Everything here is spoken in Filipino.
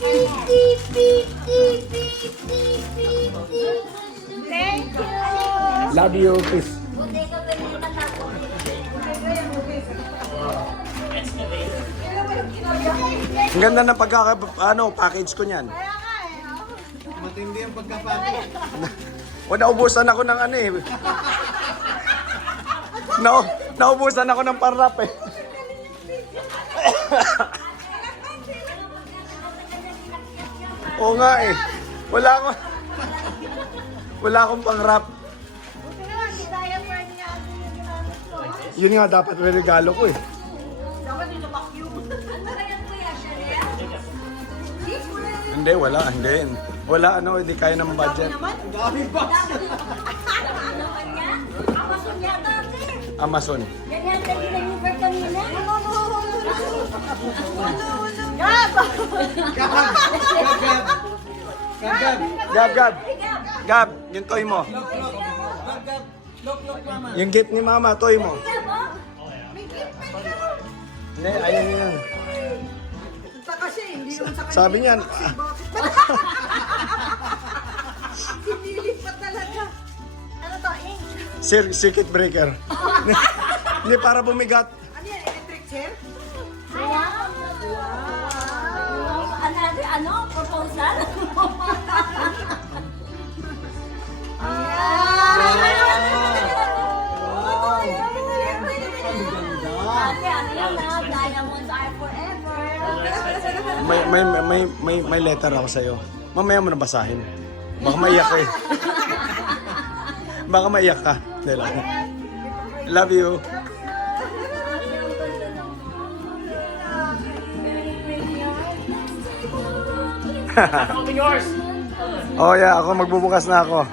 Thank you. Love you, kiss. Ang ganda ng package ko niyan. Kaya nga eh. Matindi ang pagkapati. Naubusan ako ng ano eh. Naubusan ako ng parrap eh. Oo nga eh. Wala akong pang-rap. Buti na lang, kaya pa niya ang ginamit ko. Yun nga dapat regalo ko eh. Dapat dito vacuum. Ano kaya kuya, Chanel? Hindi, wala. Hindi. Wala hindi kaya ng budget. Ang dami box. Naman niya? Amazon yata ate. Amazon. Yan yan, nag-deliver kanina. Gab! Gab. Gab, yung toy mo. Look, mama. Yung gift ni mama, toy mo. Hindi, ayun yun. Kasi hindi naman sa Sabi niyan, Sinilip pa talaga. Ano to, ink? circuit breaker. Hindi, para bumigat. Ano yan, electric chair? Wow! Ano? Proposal? Diamonds are forever. May letter ako sa'yo. Mamaya mo na basahin. Baka maiyak ka eh. Baka maiyak ka. Hindi lang. Love you. Oh yeah, ako magbubukas na ako.